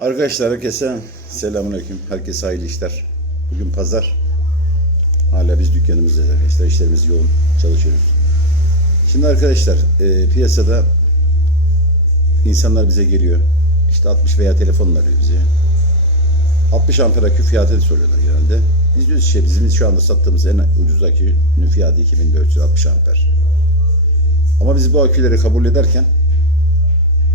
Arkadaşlar herkese selamünaleyküm. Herkese hayırlı işler. Bugün pazar. Hala biz dükkanımızdayız arkadaşlar. İşlerimiz yoğun. Çalışıyoruz. Şimdi arkadaşlar e, piyasada insanlar bize geliyor. İşte 60 veya telefonla arıyor bizi. 60 amper akü fiyatını soruyorlar genelde. Biz diyoruz işte bizim şu anda sattığımız en ucuz akünün fiyatı 2460 amper. Ama biz bu aküleri kabul ederken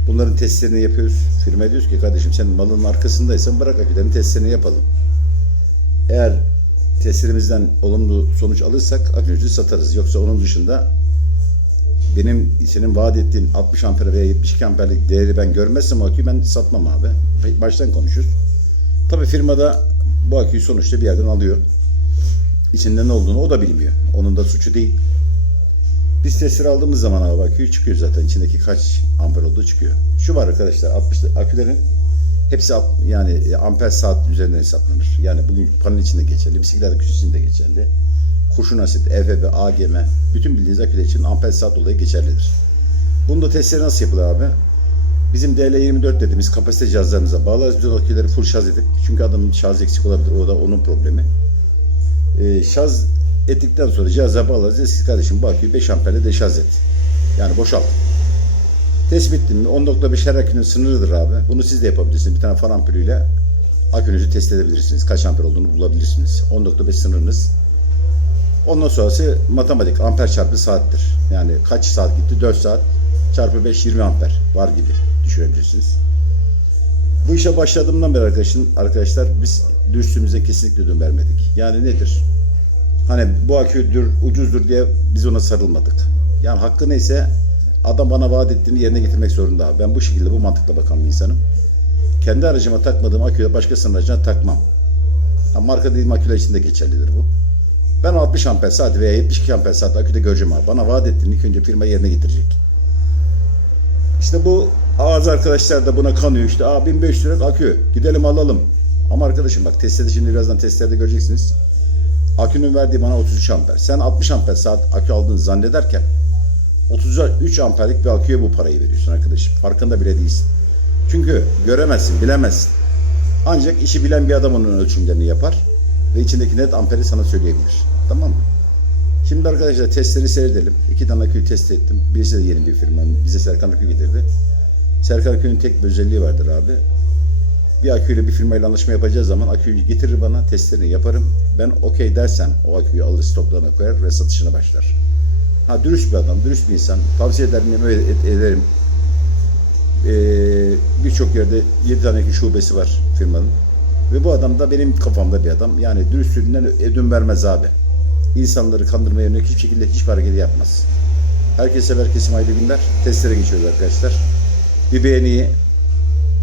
Bunların testlerini yapıyoruz. Firma diyoruz ki kardeşim sen malın arkasındaysan bırak akülerin testlerini yapalım. Eğer testlerimizden olumlu sonuç alırsak akücü satarız. Yoksa onun dışında benim senin vaat ettiğin 60 amper veya 72 amperlik değeri ben görmezsem o aküyü ben satmam abi. Baştan konuşuyoruz. Tabii firmada bu aküyü sonuçta bir yerden alıyor. İçinde ne olduğunu o da bilmiyor. Onun da suçu değil. Testleri aldığımız zaman abi aküyü çıkıyor zaten. İçindeki kaç amper olduğu çıkıyor. Şu var arkadaşlar 60 akülerin hepsi yani amper saat üzerinden hesaplanır. Yani bugün panel içinde geçerli, bisiklet aküsü için de geçerli. Kurşun asit, EFB, AGM bütün bildiğiniz aküler için amper saat olayı geçerlidir. Bunda testleri nasıl yapılır abi? Bizim DL24 dediğimiz kapasite cihazlarımıza bağlarız o aküleri full şarj edip çünkü adamın şarj eksik olabilir o da onun problemi. Ee, şarj ettikten sonra cihaza bağlarız. Ki kardeşim bu aküyü 5 amperle deşarj et. Yani boşalt. Mi? 10.5 her akünün sınırıdır abi. Bunu siz de yapabilirsiniz. Bir tane fan ampulüyle akünüzü test edebilirsiniz. Kaç amper olduğunu bulabilirsiniz. 10.5 sınırınız. Ondan sonrası matematik. Amper çarpı saattir. Yani kaç saat gitti? 4 saat çarpı 5 20 amper var gibi düşünebilirsiniz. Bu işe başladığımdan beri arkadaşın, arkadaşlar biz dürüstlüğümüze kesinlikle ödün vermedik. Yani nedir? Hani bu aküdür, ucuzdur diye biz ona sarılmadık. Yani hakkı neyse adam bana vaat ettiğini yerine getirmek zorunda. Ben bu şekilde bu mantıkla bakan bir insanım. Kendi aracıma takmadığım aküye başkasının aracına takmam. Ha, marka dediğim aküler için de geçerlidir bu. Ben 60 amper saat veya 72 amper saat aküde göreceğim abi. Bana vaat ettiğini ilk önce firma yerine getirecek. İşte bu ağız arkadaşlar da buna kanıyor. İşte Aa, 1500 lira akü. Gidelim alalım. Ama arkadaşım bak testlerde şimdi birazdan testlerde göreceksiniz. Akünün verdiği bana 33 amper. Sen 60 amper saat akü aldığını zannederken 33 amperlik bir aküye bu parayı veriyorsun arkadaşım. Farkında bile değilsin. Çünkü göremezsin, bilemezsin. Ancak işi bilen bir adam onun ölçümlerini yapar ve içindeki net amperi sana söyleyebilir. Tamam mı? Şimdi arkadaşlar testleri seyredelim. İki tane aküyü test ettim. Birisi de yeni bir firmanın. Bize Serkan Akü getirdi. Serkan Akü'nün tek bir özelliği vardır abi. Bir aküyle bir firmayla anlaşma yapacağı zaman aküyü getirir bana, testlerini yaparım. Ben okey dersem o aküyü alır stoklarına koyar ve satışına başlar. Ha dürüst bir adam, dürüst bir insan. Tavsiye ederim, ederim. Ee, Birçok yerde 7 tane şubesi var firmanın. Ve bu adam da benim kafamda bir adam. Yani dürüstlüğünden ödün vermez abi. İnsanları kandırmaya yönelik hiçbir şekilde hiçbir hareketi yapmaz. Herkese herkesim hayırlı günler. Testlere geçiyoruz arkadaşlar. Bir beğeniyi,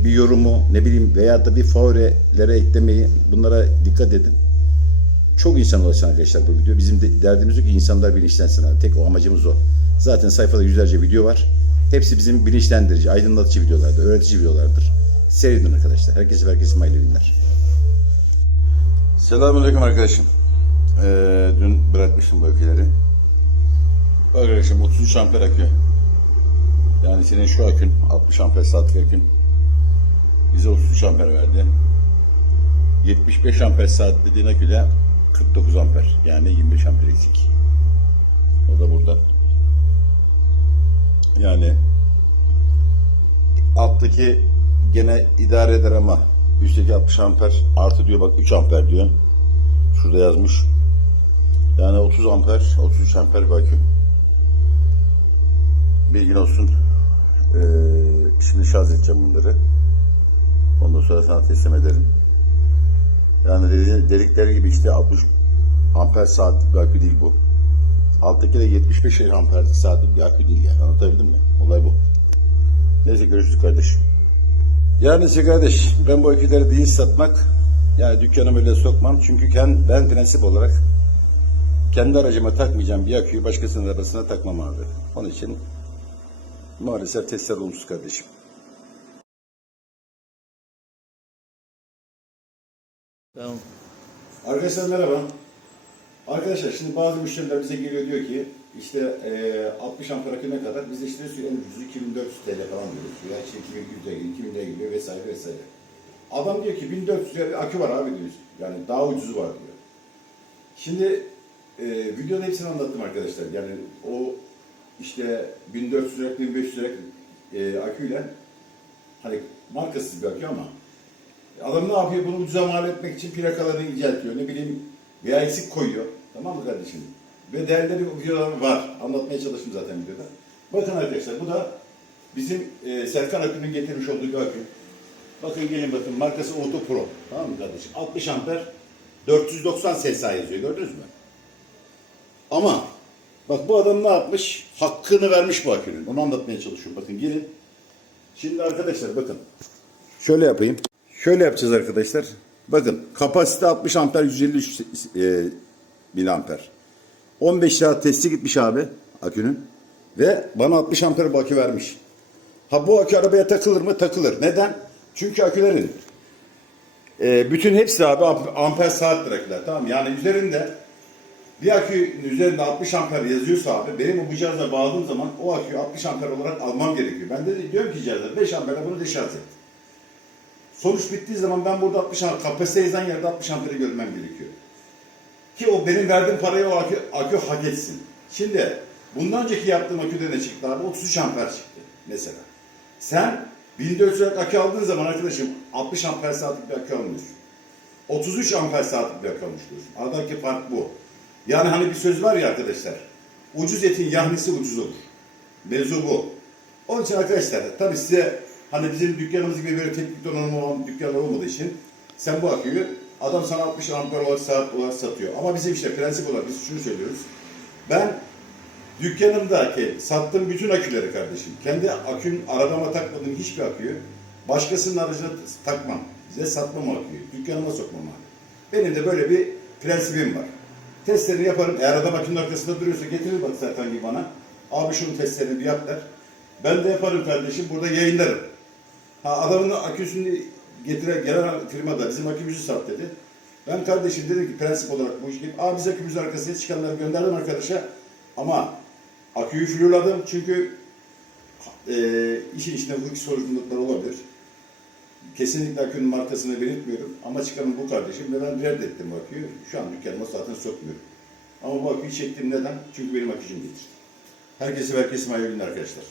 bir yorumu, ne bileyim veya da bir favorilere eklemeyi bunlara dikkat edin. Çok insan ulaşsın arkadaşlar bu video. Bizim de derdimiz o ki insanlar bilinçlensin abi. Tek o amacımız o. Zaten sayfada yüzlerce video var. Hepsi bizim bilinçlendirici, aydınlatıcı videolardır, öğretici videolardır. Seyredin arkadaşlar. Herkese herkesin hayırlı günler. Selamünaleyküm arkadaşım. Ee, dün bırakmıştım bu aküleri. Bak Arkadaşım 33 amper akü. Yani senin şu akün 60 amper saatlik akün bize 33 amper verdi. 75 amper saat dediğin aküde 49 amper. Yani 25 amper eksik. O da burada. Yani alttaki gene idare eder ama üstteki 60 amper artı diyor bak 3 amper diyor. Şurada yazmış. Yani 30 amper, 33 amper akü. Bilgin olsun. Ee, şimdi şarj edeceğim bunları. Ondan sonra sana teslim ederim. Yani dedi- dedikleri gibi işte 60 amper saatlik bir akü değil bu. Alttaki de 75 amper saatlik bir akü değil yani. Anlatabildim mi? Olay bu. Neyse görüşürüz kardeşim. Yani neyse kardeş ben bu aküleri değil satmak yani dükkanıma öyle sokmam. Çünkü ben prensip olarak kendi aracıma takmayacağım bir aküyü başkasının arabasına takmam abi. Onun için maalesef testler olumsuz kardeşim. Tamam. Arkadaşlar merhaba. Arkadaşlar şimdi bazı müşteriler bize geliyor diyor ki işte eee 60 amper akü ne kadar? Biz işte ki en ucuzu 2400 TL falan diyoruz. Ya işte 2200 lira geliyor, 2000 lira geliyor vesaire vesaire. Adam diyor ki 1400 lira bir akü var abi diyor. Yani daha ucuzu var diyor. Şimdi e, videonun hepsini anlattım arkadaşlar. Yani o işte 1400 lira 1500 lira e, aküyle hani markasız bir akü ama adam ne yapıyor? Bunu ucuza mal etmek için plakalarını inceltiyor. Ne bileyim veya eksik koyuyor. Tamam mı kardeşim? Ve değerleri videolar var. Anlatmaya çalıştım zaten videoda. Bakın arkadaşlar bu da bizim e, Serkan Akü'nün getirmiş olduğu bir akü. Bakın gelin bakın markası Auto Pro. Tamam mı kardeşim? 60 amper 490 SSA yazıyor gördünüz mü? Ama bak bu adam ne yapmış? Hakkını vermiş bu akünün. Onu anlatmaya çalışıyorum. Bakın gelin. Şimdi arkadaşlar bakın. Şöyle yapayım. Şöyle yapacağız arkadaşlar. Bakın kapasite 60 amper 153 e, miliamper. 15 saat testi gitmiş abi akünün. Ve bana 60 amper bu akü vermiş. Ha bu akü arabaya takılır mı? Takılır. Neden? Çünkü akülerin e, bütün hepsi abi amp- amper saat aküler. Tamam yani üzerinde bir akünün üzerinde 60 amper yazıyorsa abi benim bu cihaza bağladığım zaman o aküyü 60 amper olarak almam gerekiyor. Ben de diyorum ki cihaza 5 amperle bunu deşarj et. Sonuç bittiği zaman ben burada 60 amper, kapasite yazan yerde 60 amperi görmem gerekiyor. Ki o benim verdiğim parayı o akü, akü hak etsin. Şimdi bundan önceki yaptığım aküde ne çıktı abi? 33 amper çıktı mesela. Sen 1400 liralık akü aldığın zaman arkadaşım 60 amper saatlik bir akü almıyorsun. 33 amper saatlik bir akü almış oluyorsun. Aradaki fark bu. Yani hani bir söz var ya arkadaşlar. Ucuz etin yahnisi ucuz olur. Mevzu bu. Onun için arkadaşlar tabii size hani bizim dükkanımız gibi böyle teknik donanımı olan dükkanlar olmadığı için sen bu aküyü adam sana 60 amper olarak saat olarak satıyor. Ama bizim işte prensip olarak biz şunu söylüyoruz. Ben dükkanımdaki sattığım bütün aküleri kardeşim, kendi aküm arabama takmadığım hiçbir aküyü başkasının aracına takmam. Size satmam aküyü. Dükkanıma sokmam abi. Benim de böyle bir prensibim var. Testlerini yaparım. Eğer adam akünün arkasında duruyorsa getirir bak Serkan gibi bana. Abi şunun testlerini bir yap der. Ben de yaparım kardeşim. Burada yayınlarım. Ha adamın aküsünü getiren gelen firma da bizim akümüzü sat dedi. Ben kardeşim dedim ki prensip olarak bu iş değil. Aa biz akümüzün arkasına çıkanları gönderdim arkadaşa. Ama aküyü flürladım çünkü e, işin içinde hukuki sorumluluklar olabilir. Kesinlikle akünün markasını belirtmiyorum. Ama çıkanın bu kardeşim ve ben reddettim bu aküyü. Şu an dükkanıma zaten sokmuyorum. Ama bu aküyü çektim neden? Çünkü benim akücüm getirdi. Herkese herkese hayırlı günler arkadaşlar.